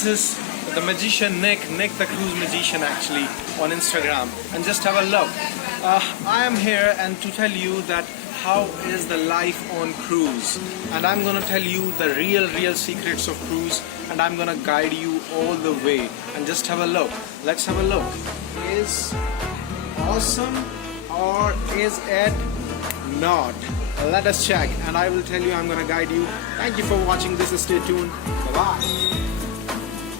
This is the magician Nick the Cruise Magician actually on Instagram, and just have a look. I am here and to tell you that how is the life on cruise, and I'm gonna tell you the real secrets of cruise, and I'm gonna guide you all the way. And just have a look. Let's have a look. Is awesome or is it not? Let us check, and I will tell you. I'm gonna guide you. Thank you for watching this. Stay tuned. Bye bye.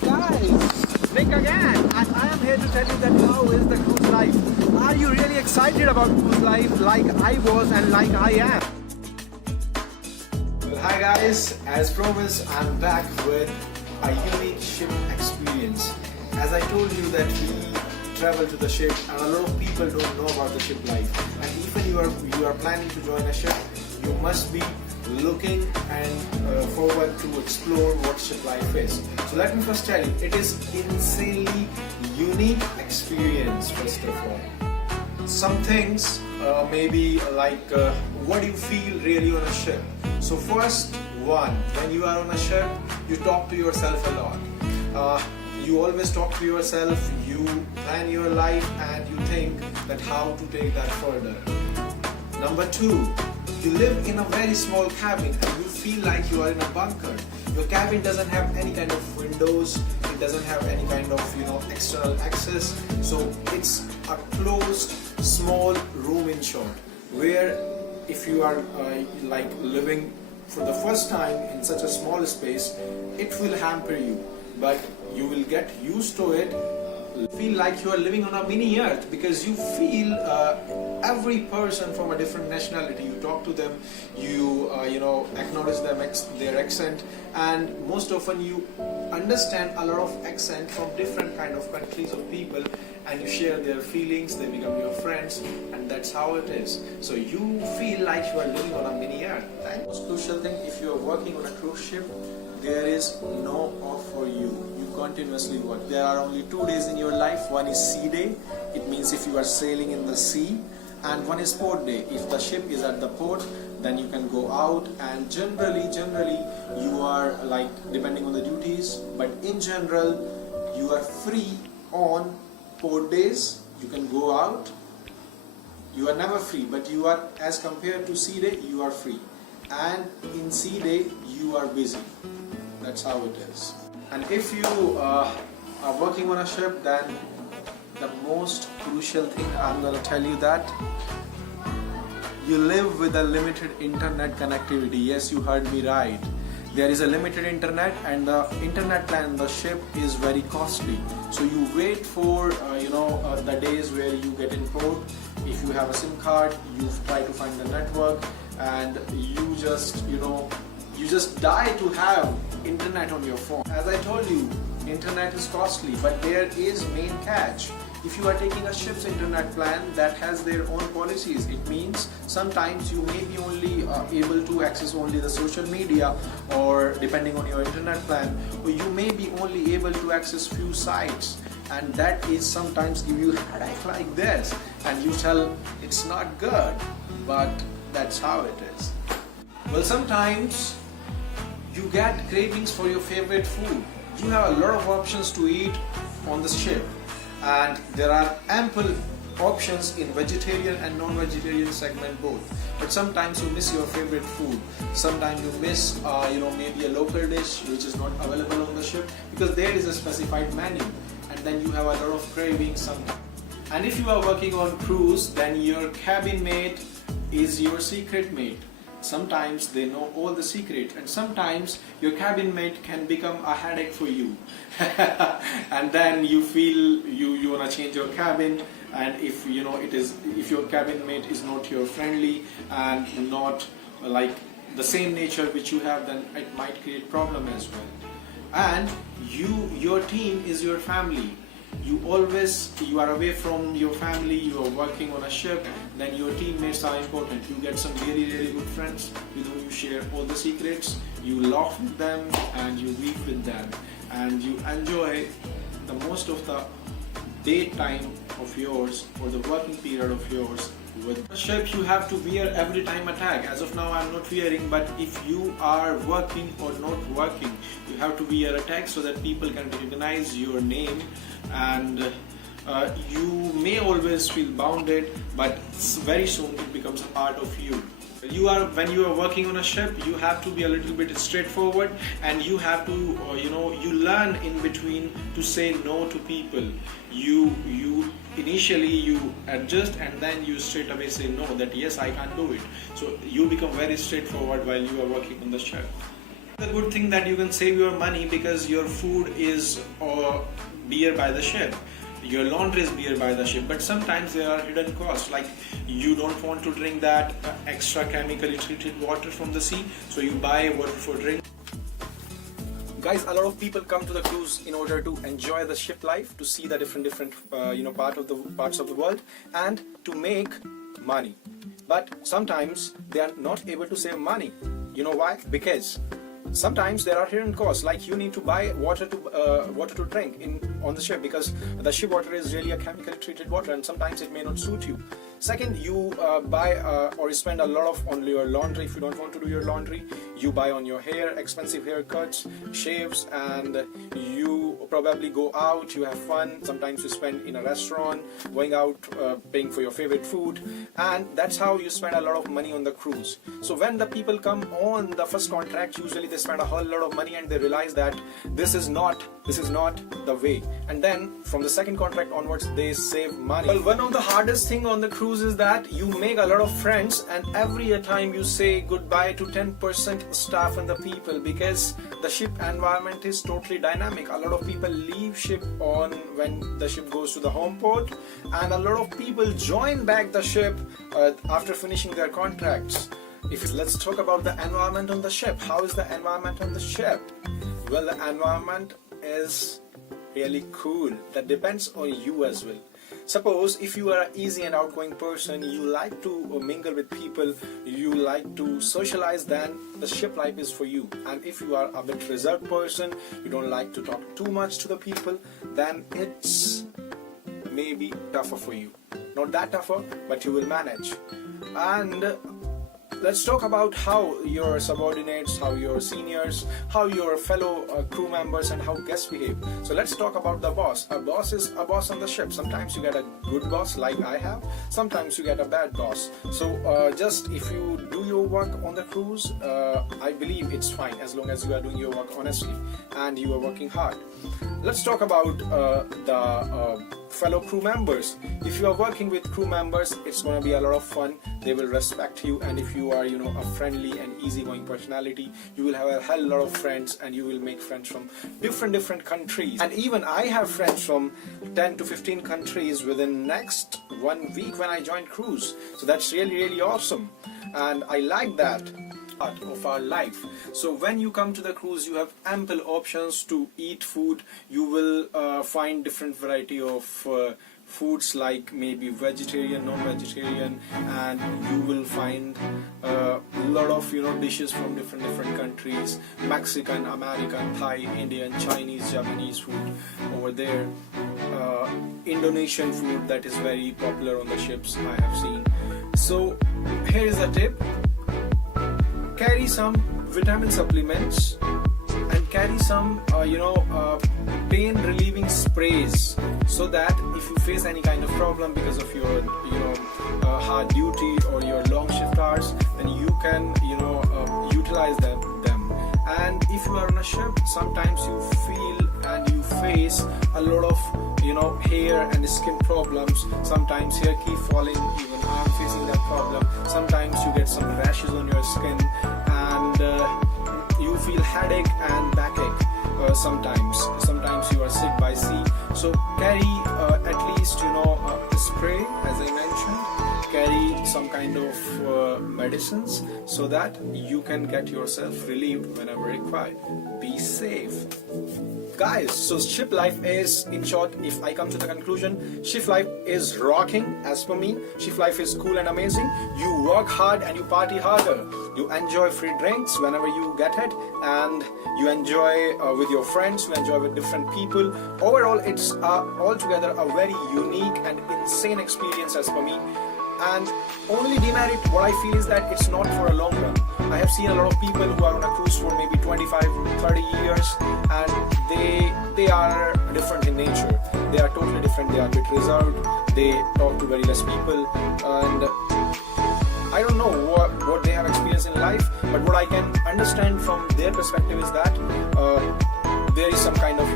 Guys, Nick again, and I am here to tell you that how is the cruise life. Are you really excited about cruise life like I was and like I am? Well, hi guys, as promised, I'm back with a unique ship experience. As I told you that we travel to the ship, and a lot of people don't know about the ship life, and even you are planning to join a ship, you must be looking and forward to explore what ship life is. So let me first tell you, it is insanely unique experience. First of all, some things maybe like what do you feel really on a ship. So first one, when you are on a ship, you talk to yourself a lot. You always talk to yourself, you plan your life, and you think that how to take that further. Number two, you live in a very small cabin and you feel like you are in a bunker. Your cabin doesn't have any kind of windows, it doesn't have any kind of external access, so it's a closed small room in short, where if you are like living for the first time in such a small space, it will hamper you, but you will get used to it. Feel like you are living on a mini earth, because you feel every person from a different nationality. You talk to them, you acknowledge their accent, and most often you understand a lot of accent from different kind of countries of people, and you share their feelings, they become your friends, and that's how it is. So you feel like you are living on a mini earth. The most crucial thing, if you are working on a cruise ship, there is no off for you. You continuously work. There are only 2 days in your life. One is sea day, it means if you are sailing in the sea, and one is port day. If the ship is at the port, then you can go out, and generally you are like depending on the duties, but in general you are free on port days. You can go out. You are never free, but you are, as compared to sea day, you are free, and in sea day you are busy. That's how it is. And if you are working on a ship, then the most crucial thing I'm going to tell you that you live with a limited internet connectivity. Yes, you heard me right. There is a limited internet, and the internet plan on the ship is very costly. So you wait for the days where you get in port. If you have a SIM card, you try to find the network, and you just die to have internet on your phone. As I told you, internet is costly, but there is main catch. If you are taking a ship's internet plan that has their own policies, it means sometimes you may be only able to access only the social media, or depending on your internet plan, or you may be only able to access few sites, and that is sometimes give you headache like this, and you tell it's not good, but that's how it is. Well, sometimes you get cravings for your favorite food. You have a lot of options to eat on the ship, and there are ample options in vegetarian and non-vegetarian segment both. But sometimes you miss your favorite food. Sometimes you miss maybe a local dish which is not available on the ship, because there is a specified menu, and then you have a lot of cravings sometimes. And if you are working on cruise, then your cabin mate is your secret mate. Sometimes they know all the secrets, and sometimes your cabin mate can become a headache for you. And then you feel you wanna change your cabin, and if your cabin mate is not your friendly and not like the same nature which you have, then it might create problem as well. And your team is your family. You are away from your family, you are working on a ship, then your teammates are important. You get some really good friends with whom you share all the secrets, you laugh with them, and you weep with them, and you enjoy the most of the daytime of yours, or the working period of yours, With the ship, you have to wear every time attack. As of now, I'm not wearing, but if you are working or not working, you have to wear a tag so that people can recognize your name, and you may always feel bounded, but very soon it becomes a part of you. When you are working on a ship, you have to be a little bit straightforward, and you have to you learn in between to say no to people. You initially you adjust, and then you straight away say no, that yes, I can't do it. So you become very straightforward while you are working on the ship. The good thing that you can save your money because your food is beer by the ship. Your laundry is beer by the ship, but sometimes there are hidden costs, like you don't want to drink that extra chemically treated water from the sea, so you buy water for drink. Guys, a lot of people come to the cruise in order to enjoy the ship life, to see the different parts of the world, and to make money. But sometimes they are not able to save money. You know why? Because sometimes there are hidden costs, like you need to buy water to drink on the ship, because the ship water is really a chemically treated water, and sometimes it may not suit you. Second, you buy or spend a lot on your laundry. If you don't want to do your laundry, you buy on your hair, expensive haircuts, shaves, and you probably go out, you have fun. Sometimes you spend in a restaurant, going out, paying for your favorite food, and that's how you spend a lot of money on the cruise. So when the people come on the first contract, usually they spend a whole lot of money, and they realize that this is not the way, and then from the second contract onwards they save money. Well, one of the hardest thing on the cruise is that you make a lot of friends, and every time you say goodbye to 10% staff and the people, because the ship environment is totally dynamic. A lot of people leave ship on when the ship goes to the home port, and a lot of people join back the ship after finishing their contracts. Let's talk about the environment on the ship. How is the environment on the ship? Well, the environment is really cool. That depends on you as well. Suppose if you are an easy and outgoing person, you like to mingle with people, you like to socialize, then the ship life is for you. And if you are a bit reserved person, you don't like to talk too much to the people, then it's maybe tougher for you. Not that tougher, but you will manage. And let's talk about how your subordinates, how your seniors, how your fellow crew members, and how guests behave. So let's talk about the boss. A boss is a boss on the ship. Sometimes you get a good boss like I have, sometimes you get a bad boss. So just if you do your work on the cruise, I believe it's fine as long as you are doing your work honestly and you are working hard. Let's talk about the fellow crew members. If you are working with crew members, it's going to be a lot of fun. They will respect you, and if you are a friendly and easygoing personality, you will have a hell lot of friends, and you will make friends from different countries. And even I have friends from 10 to 15 countries within next 1 week when I joined cruise. So that's really awesome, and I like that part of our life. So when you come to the cruise, you have ample options to eat food. You will find different variety of foods, like maybe vegetarian, non-vegetarian, and you will find a lot of dishes from different countries: Mexican, American, Thai, Indian, Chinese, Japanese food over there. Indonesian food that is very popular on the ships, I have seen. So here is a tip: carry some vitamin supplements and carry some pain relieving sprays, so that if you face any kind of problem because of your hard duty or your long shift hours, then you can utilize them. And if you are on a ship, sometimes you feel and you face a lot of hair and skin problems. Sometimes hair keep falling, even I'm facing that problem. Sometimes you get some rashes on your skin, and you feel headache and backache. Sometimes you are sick by sea. So carry at least a spray, as I mentioned. Carry some kind of medicines, so that you can get yourself relieved whenever required. Be safe, guys. So ship life is, in short, if I come to the conclusion, ship life is rocking. As for me, ship life is cool and amazing. You work hard and you party harder. You enjoy free drinks whenever you get it, and you enjoy with your friends, you enjoy with different people. Overall, it's altogether a very unique and insane experience as for me. And only demerit, what I feel is that it's not for a long run. I have seen a lot of people who are on a cruise for maybe 25, 30 years, and they are different in nature. They are totally different. They are a bit reserved. They talk to very less people, and I don't know what they have experienced in life, but what I can understand from their perspective is that there is some kind of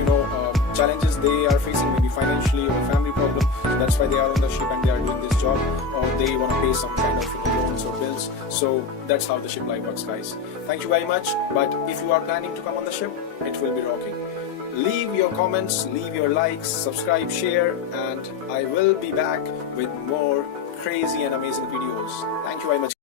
challenges they are facing, maybe financially or family problem. So that's why they are on the ship and they are doing this job, or they want to pay some kind of loans or bills. So that's how the ship life works, guys. Thank you very much. But if you are planning to come on the ship, it will be rocking. Leave your comments, leave your likes, subscribe, share, and I will be back with more crazy and amazing videos. Thank you very much.